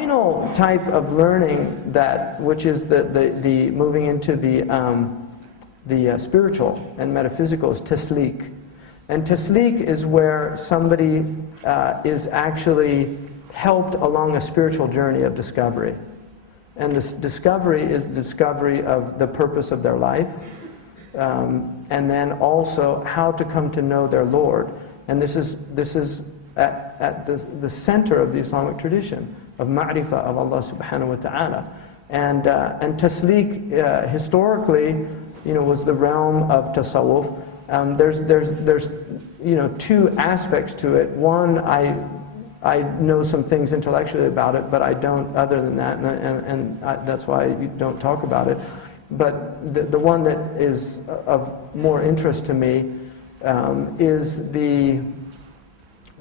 final type of learning which is the moving into the spiritual and metaphysical, is tasleek. And tasleek is where somebody is actually helped along a spiritual journey of discovery. And this discovery is the discovery of the purpose of their life, and then also how to come to know their Lord. And this is at the center of the Islamic tradition of ma'rifah of Allah subhanahu wa ta'ala. And tasleek historically, was the realm of tasawwuf. There's two aspects to it. One, I know some things intellectually about it, but I don't other than that, and that's why you don't talk about it. But the one that is of more interest to me is the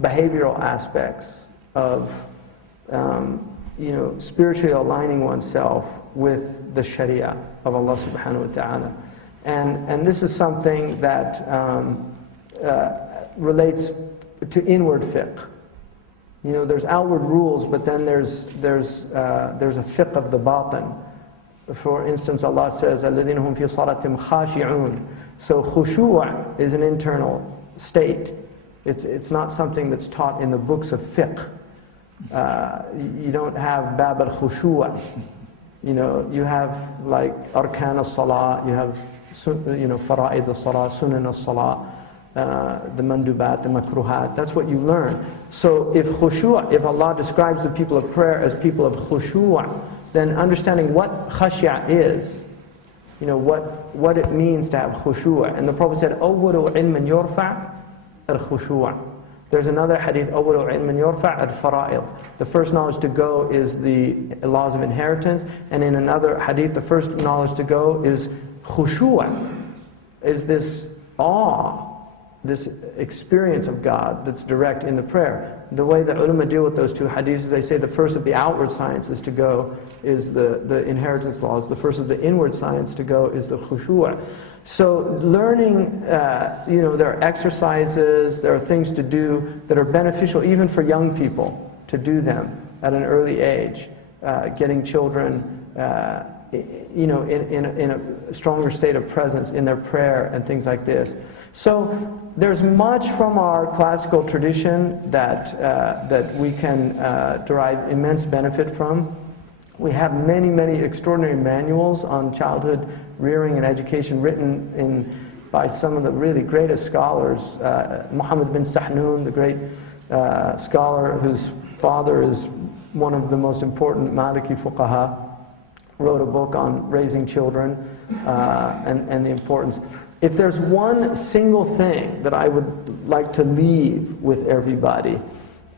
behavioral aspects of spiritually aligning oneself with the Sharia of Allah subhanahu wa ta'ala. And this is something that relates to inward fiqh. There's outward rules, but then there's a fiqh of the batin. For instance, Allah says, الَّذِينَ هُمْ فِي صَلَاتِهِمْ خَاشِعُونَ. So khushu' is an internal state. It's not something that's taught in the books of fiqh. You don't have bab al-khushu'. You have like arkan al-salah, you have fara'id al-salah, sunan al-salah, the mandubat, the makruhat. That's what you learn. So if Allah describes the people of prayer as people of khushu', then understanding what khashya is, what it means to have khushu'. And the Prophet said, أَوَّلُ عِلْمٍ يُرْفَعْ الْخُشُوع. There's another hadith, أَوَّلُ عِلْمٍ يُرْفَعْ الْفَرَائِض. The first knowledge to go is the laws of inheritance. And in another hadith, the first knowledge to go is khushu', is this awe, this experience of God that's direct in the prayer. The way that ulama deal with those two hadiths is they say the first of the outward sciences to go is the inheritance laws. The first of the inward science to go is the khushu'. So learning, there are exercises, there are things to do that are beneficial even for young people to do them at an early age. Getting children in a stronger state of presence in their prayer and things like this. So there's much from our classical tradition that we can derive immense benefit from. We have many, many extraordinary manuals on childhood rearing and education written by some of the really greatest scholars. Muhammad bin Sahnun, the great scholar whose father is one of the most important Maliki fuqaha, wrote a book on raising children and the importance. If there's one single thing that I would like to leave with everybody,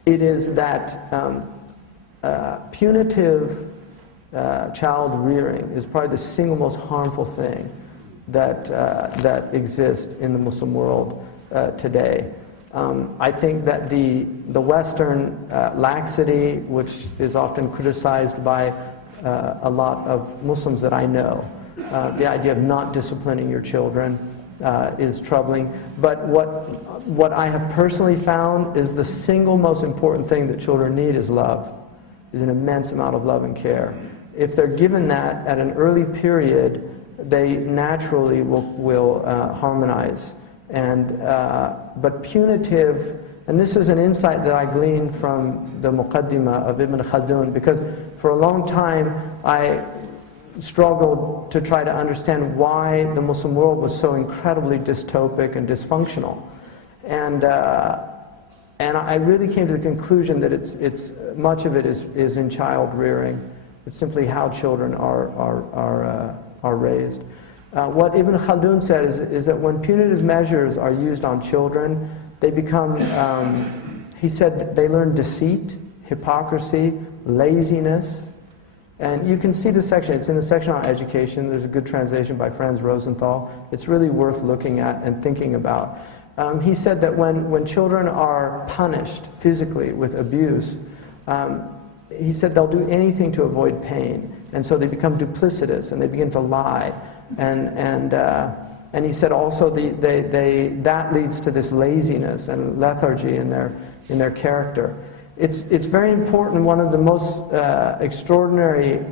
it is that punitive child rearing is probably the single most harmful thing that exists in the Muslim world today. I think that the Western laxity, which is often criticized by a lot of Muslims that I know, the idea of not disciplining your children is troubling. But what I have personally found is the single most important thing that children need is love, is an immense amount of love and care. If they're given that at an early period, they naturally will harmonize. But punitive, and this is an insight that I gleaned from the Muqaddimah of Ibn Khaldun, because for a long time I struggled to try to understand why the Muslim world was so incredibly dystopic and dysfunctional. And I really came to the conclusion that it's much of it is in child rearing. It's simply how children are raised. What Ibn Khaldun said is that when punitive measures are used on children, they become, he said that they learn deceit, hypocrisy, laziness. And you can see the section, it's in the section on education. There's a good translation by Franz Rosenthal. It's really worth looking at and thinking about. He said that when children are punished physically with abuse, he said they'll do anything to avoid pain. And so they become duplicitous and they begin to lie. And he said also that leads to this laziness and lethargy in their character. it's very important. One of the most extraordinary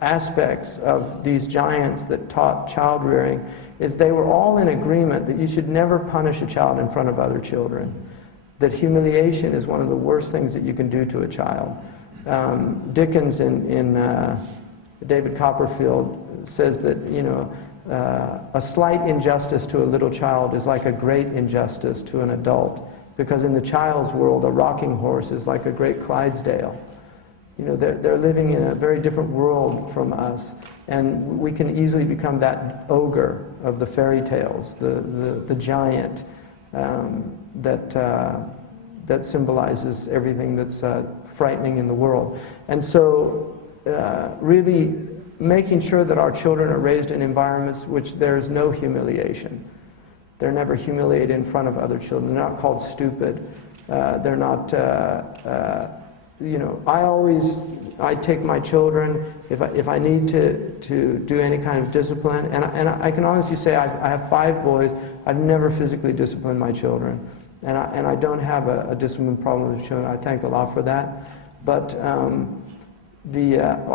aspects of these giants that taught child rearing is they were all in agreement that you should never punish a child in front of other children. That humiliation is one of the worst things that you can do to a child. Dickens in David Copperfield says that, you know, a slight injustice to a little child is like a great injustice to an adult, because in the child's world, a rocking horse is like a great Clydesdale. You know, they're living in a very different world from us, and we can easily become that ogre of the fairy tales, the giant that symbolizes everything that's frightening in the world. And so really making sure that our children are raised in environments which there's no humiliation. They're never humiliated in front of other children. They're not called stupid. They're not, you know, I take my children, if I need to do any kind of discipline, and I can honestly say I have 5 boys, I've never physically disciplined my children. And I don't have a discipline problem with children. I thank Allah for that. But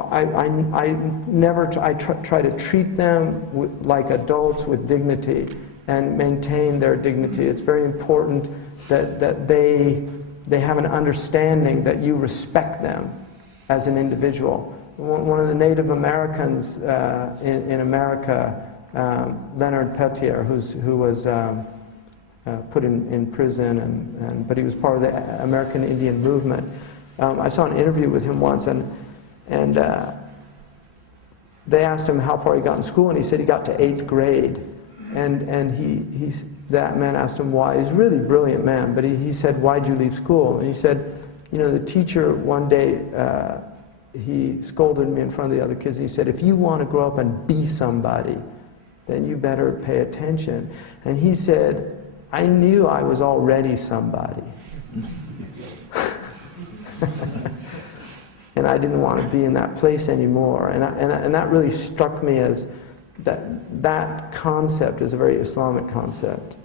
I try to treat them like adults with dignity and maintain their dignity. It's very important that they have an understanding that you respect them as an individual. One of the Native Americans in America, Leonard Peltier, who was put in prison, but he was part of the American Indian movement. I saw an interview with him once, and they asked him how far he got in school, and he said he got to 8th grade. And that man asked him why. He's a really brilliant man, but he said, "Why'd you leave school?" And he said, "You know, the teacher one day, he scolded me in front of the other kids, and he said, if you want to grow up and be somebody, then you better pay attention." And he said, "I knew I was already somebody." And I didn't want to be in that place anymore. And that really struck me as that concept is a very Islamic concept,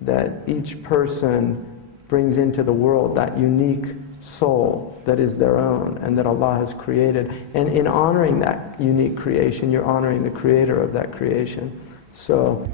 that each person brings into the world that unique soul that is their own and that Allah has created. And in honoring that unique creation, you're honoring the creator of that creation. So